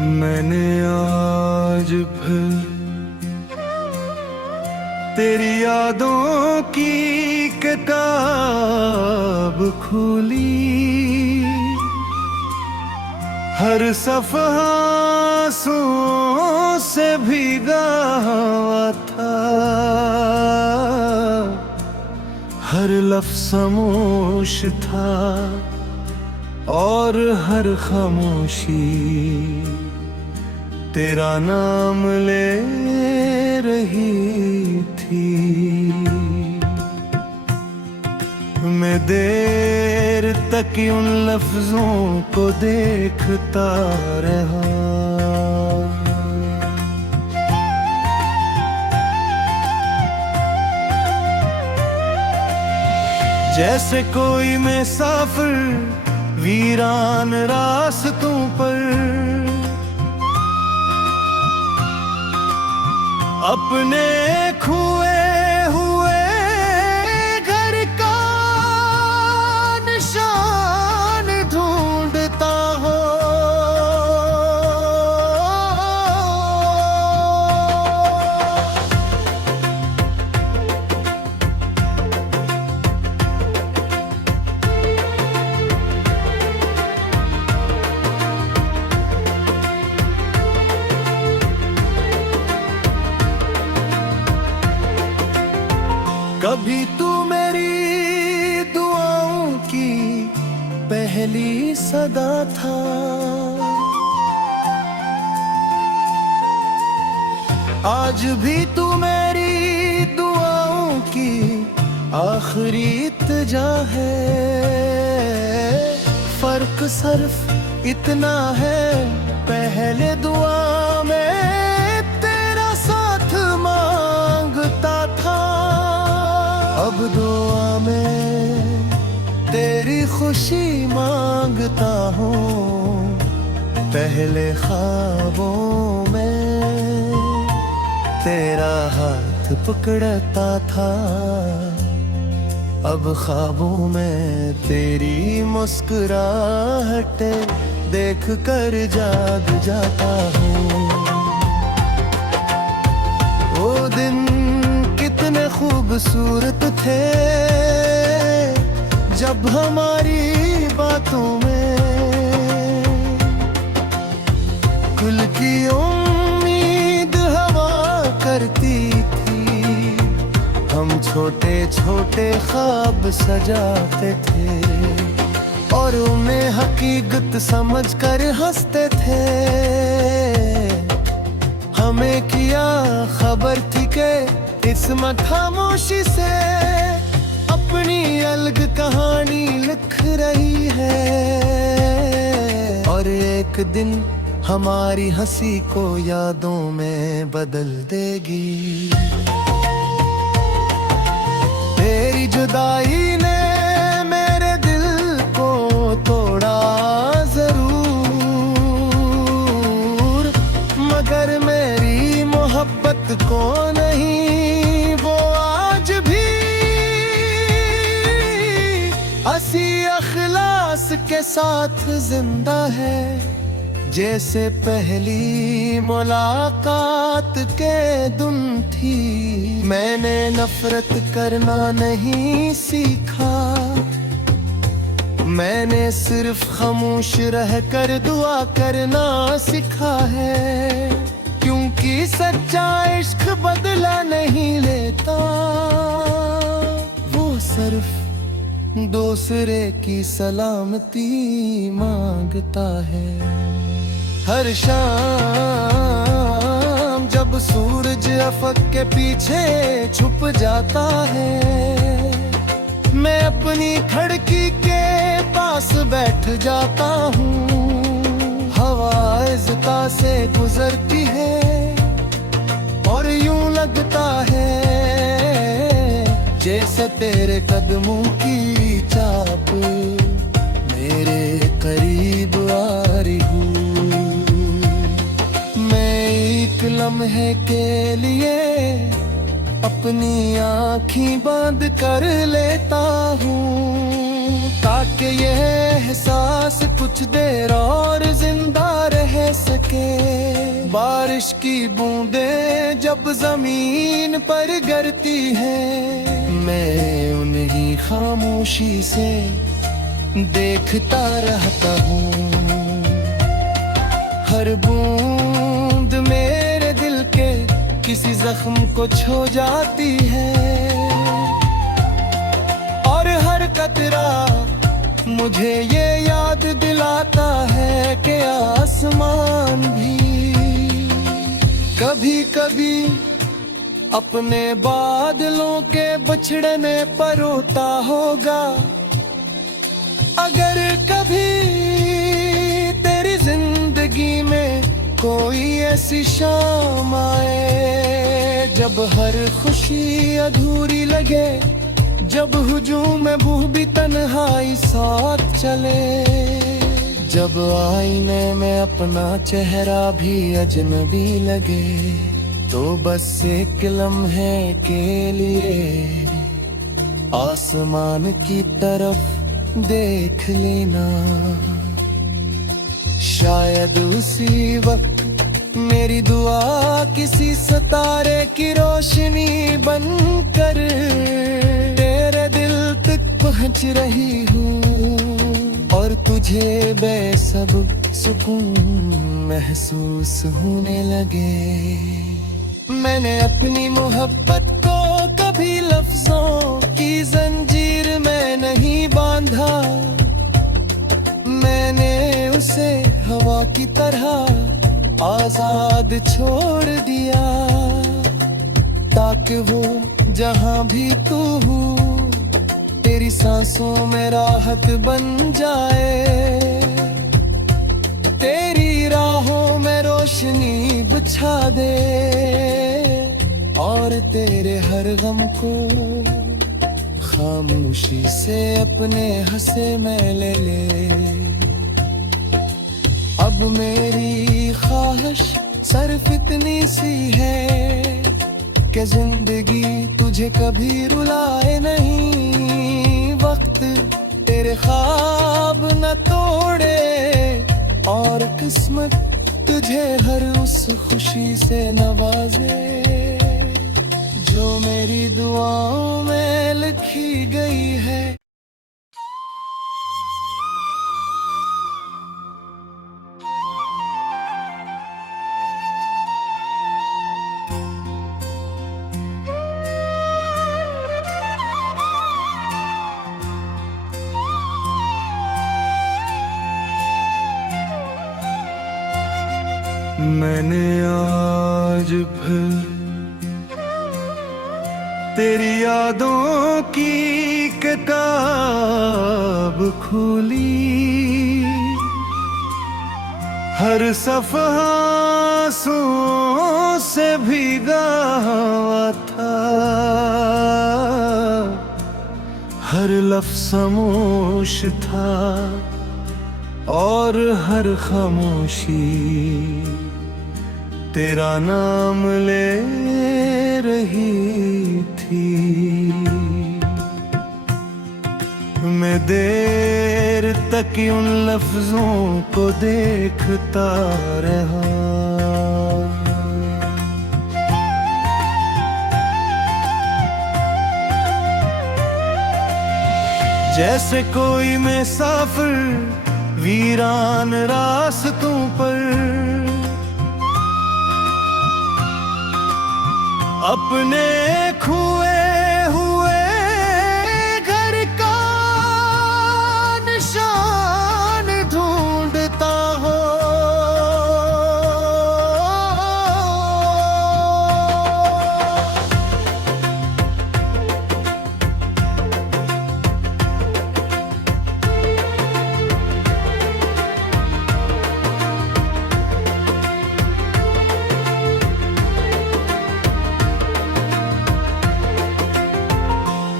मैंने आज फिर तेरी यादों की किताब खोली, हर सफ़ा आंसुओं से भीगा हुआ था, हर लफ्ज़ खामोश था और हर खामोशी तेरा नाम ले रही थी। मैं देर तक उन लफ्जों को देखता रहा, जैसे कोई मुसाफिर वीरान रास्तों पर अपने खोए हुए घर का निशान ढूंढता हो। कभी तू मेरी दुआओं की पहली सदा था, आज भी तू मेरी दुआओं की आखिरी इत्जा है। फर्क सिर्फ इतना है, पहले दुआ में तेरा साथ मांगता था, अब दुआ में तेरी खुशी मांगता हूँ। पहले ख्वाबों में तेरा हाथ पकड़ता था, अब ख्वाबों में तेरी मुस्कुराहट देख कर जाग जाता हूँ। वो दिन कितने खूबसूरत थे जब हमारी बातों में कुल की उम्मीद हवा करती थी। हम छोटे छोटे ख्वाब सजाते थे और उन्हें हकीकत समझकर हंसते थे। हमें क्या खबर थी कि किस्मत खामोशी से अपनी अलग कहानी लिख रही है, और एक दिन हमारी हंसी को यादों में बदल देगी। तेरी जुदाई ने मेरे दिल को तोड़ा जरूर, मगर मेरी मोहब्बत को नहीं। वो आज भी असी अखलास के साथ जिंदा है, जैसे पहली मुलाकात के दिन थी। मैंने नफरत करना नहीं सीखा, मैंने सिर्फ खामोश रहकर दुआ करना सीखा है, क्योंकि सच्चा इश्क बदला नहीं लेता, वो सिर्फ दूसरे की सलामती मांगता है। हर शाम जब सूरज अफक के पीछे छुप जाता है, मैं अपनी खिड़की के पास बैठ जाता हूँ। हवा इज़्ता से गुजरती है और यूं लगता है जैसे तेरे कदमों की चाप मेरे करीब आ रही हूँ। मैं एक लम्हे के लिए अपनी आँखें बंद कर लेता हूँ, ताकि कि ये एहसास कुछ देर और जिंदा रह सके। बारिश की बूंदें जब जमीन पर गिरती हैं, मैं उन्हीं खामोशी से देखता रहता हूँ। हर बूंद मेरे दिल के किसी जख्म को छू जाती है, और हर कतरा मुझे ये याद दिलाता है कि आसमान भी कभी कभी अपने बादलों के बिछड़ने पर रोता होगा। अगर कभी तेरी जिंदगी में कोई ऐसी शाम आए जब हर खुशी अधूरी लगे, जब हुजूम में बूह भी तन्हाई साथ चले, जब आईने में अपना चेहरा भी अजनबी लगे, तो बस एक लम्हे के लिए आसमान की तरफ देख लेना। शायद उसी वक्त मेरी दुआ किसी सितारे की रोशनी बनकर तेरे दिल तक पहुंच रही हूँ, और तुझे बेसब सुकून महसूस होने लगे। मैंने अपनी मोहब्बत को कभी लफ्जों की जंजीर में नहीं बांधा, मैंने उसे हवा की तरह आजाद छोड़ दिया, ताकि वो जहां भी तू हो तेरी सांसों में राहत बन जाए, तेरी राहों में रोशनी बिछा दे, और तेरे हर गम को खामोशी से अपने हंसे में ले ले। अब मेरी ख्वाहिश सिर्फ इतनी सी है कि जिंदगी तुझे कभी रुलाए नहीं, वक्त तेरे ख्वाब न तोड़े, और किस्मत तुझे हर उस खुशी से नवाजे जो मेरी दुआओं में लिखी गई है। मैंने आज फिर तेरी यादों की किताब खोली, हर सफ़ा आंसुओं से भीगा हुआ था, हर लफ्ज़ खामोश था, और हर खामोशी तेरा नाम ले रही थी। मैं देर तक उन लफ्जों को देखता रहा, जैसे कोई मुसाफिर वीरान रास्तों पर अपने खोए हुए घर का निशान ढूंढता हो।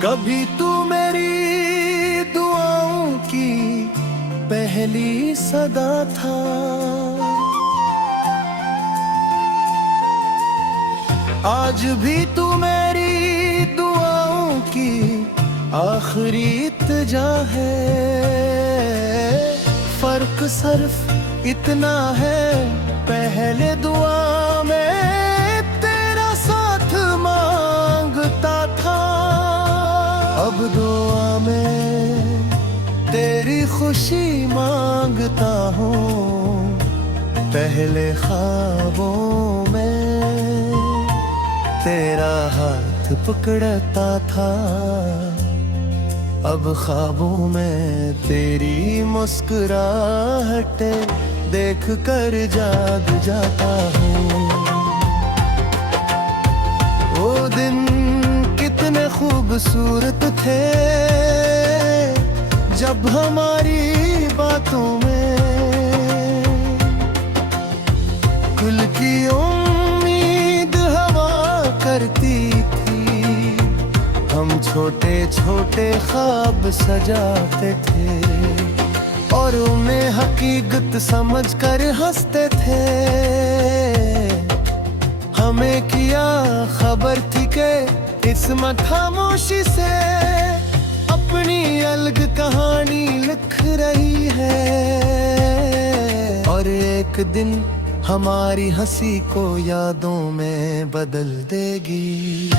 कभी तू मेरी दुआओं की पहली सदा था, आज भी तू मेरी दुआओं की आखिरी इत्जा है, फर्क सिर्फ इतना है, पहले दुआ में तेरा साथ मांगता था, अब दुआ में तेरी खुशी मांगता हूँ। पहले ख्वाबों में तेरा हाथ पकड़ता था, अब ख्वाबों में तेरी मुस्कुराहट देख कर जाग जाता हूँ। वो दिन कितने खूबसूरत थे, जब हमारी बातों में कुल की उम्मीद हवा करती थी। हम छोटे छोटे ख्वाब सजाते थे और उन्हें हकीकत समझकर हंसते थे। हमें क्या खबर थी कि किस्मत खामोशी से अपनी अलग कहानी लिख रही है, और एक दिन हमारी हंसी को यादों में बदल देगी।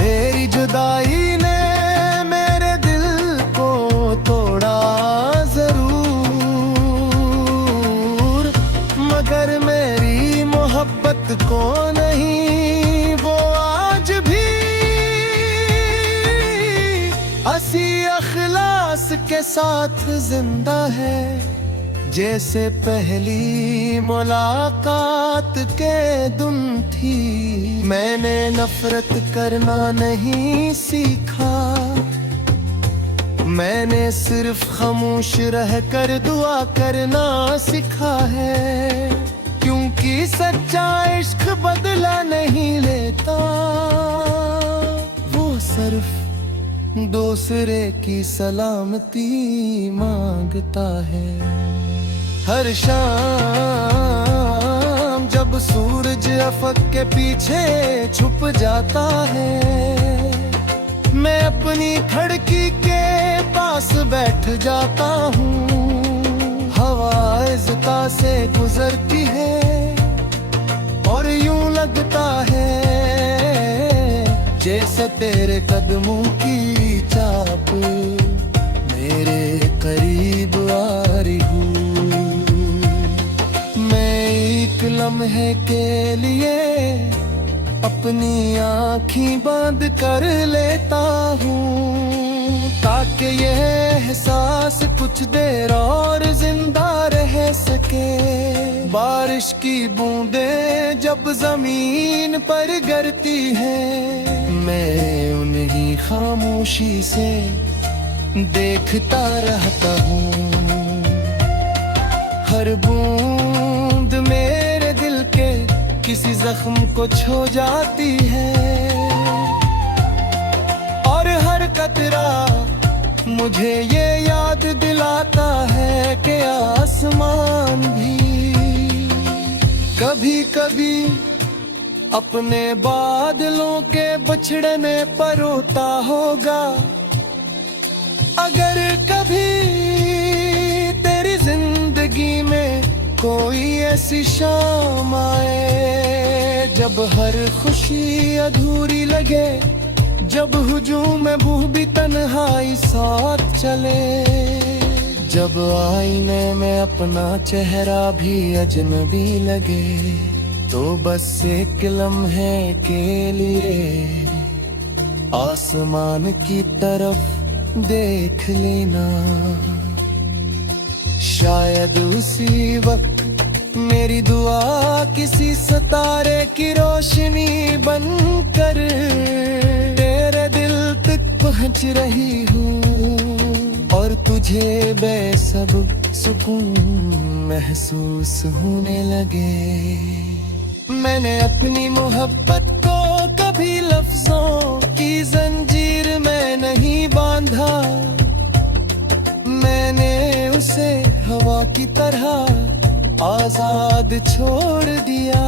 तेरी जुदाई ने मेरे दिल को तोड़ा जरूर, मगर मेरी मोहब्बत को नहीं, वो आज भी हंसी अखलास के साथ जिंदा है, जैसे पहली मुलाकात के दिन थी। मैंने नफरत करना नहीं सीखा, मैंने सिर्फ खामोश रहकर दुआ करना सीखा है, क्योंकि सच्चा इश्क बदला नहीं लेता, वो सिर्फ दूसरे की सलामती मांगता है। हर शाम जब सूरज अफक के पीछे छुप जाता है, मैं अपनी खिड़की के पास बैठ जाता हूँ। हवा इज़्ता से गुजरती है और यूं लगता है जैसे तेरे कदमों की चाप मेरे करीब आ रही हूँ। एक लम्हे के लिए अपनी आँखें बंद कर लेता हूँ, ताकि ये एहसास कुछ देर और जिंदा रह सके। बारिश की बूंदें जब जमीन पर गिरती हैं, मैं उन्हीं खामोशी से देखता रहता हूँ। हर बूंद मेरे दिल के किसी जख्म को छू जाती है, और हर कतरा मुझे ये याद दिलाता है कि आसमान भी कभी कभी अपने बादलों के बिछड़ने पर रोता होगा। अगर कभी तेरी जिंदगी में कोई ऐसी शाम आए जब हर खुशी अधूरी लगे, जब हुजूम में बूह भी तन्हाई साथ चले, जब आईने में अपना चेहरा भी अजनबी लगे, तो बस एक लम्हे के लिए आसमान की तरफ देख लेना। शायद उसी वक्त मेरी दुआ किसी सितारे की रोशनी बनकर तेरे दिल तक पहुंच रही हूँ, और तुझे बेसब्र सुकून महसूस होने लगे। मैंने अपनी मोहब्बत को कभी लफ्जों की जंजीर में नहीं बांधा, मैंने उसे हवा की तरह आजाद छोड़ दिया,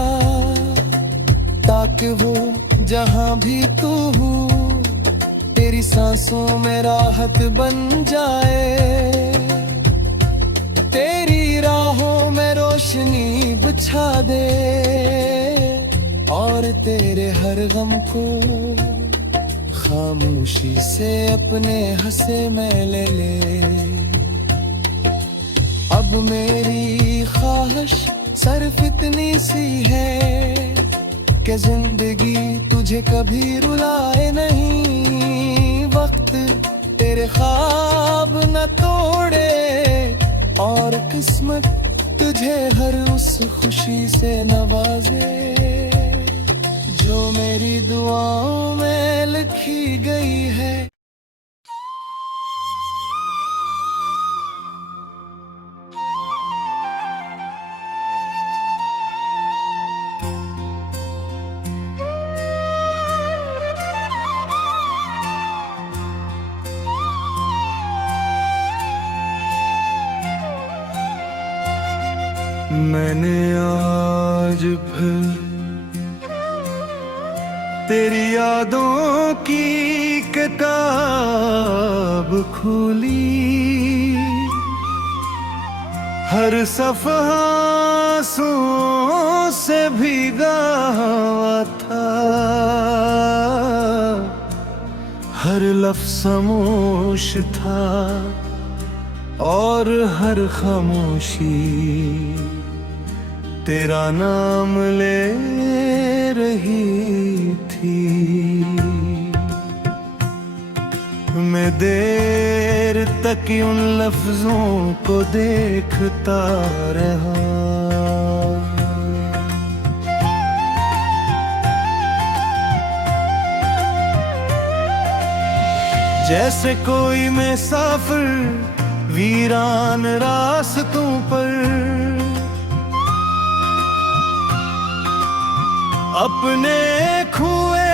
ताकि वो जहां भी तू हो तेरी सांसों में राहत बन जाए, तेरी राहों में रोशनी बिछा दे, और तेरे हर गम को खामोशी से अपने हंसे में ले ले। अब मेरी ख्वाहिश सिर्फ इतनी सी है कि जिंदगी तुझे कभी रुलाए नहीं, वक्त तेरे ख्वाब न तोड़े, और किस्मत तुझे हर उस खुशी से नवाजे जो मेरी दुआओं में लिखी गई है। मैंने आज फिर तेरी यादों की किताब खोली, हर सफ़ा आंसुओं से भीगा हुआ था, हर लफ्ज़ खामोश था और हर खामोशी तेरा नाम ले रही थी। मैं देर तक उन लफ्जों को देखता रहा, जैसे कोई मुसाफिर वीरान रास्तों पर अपने खोए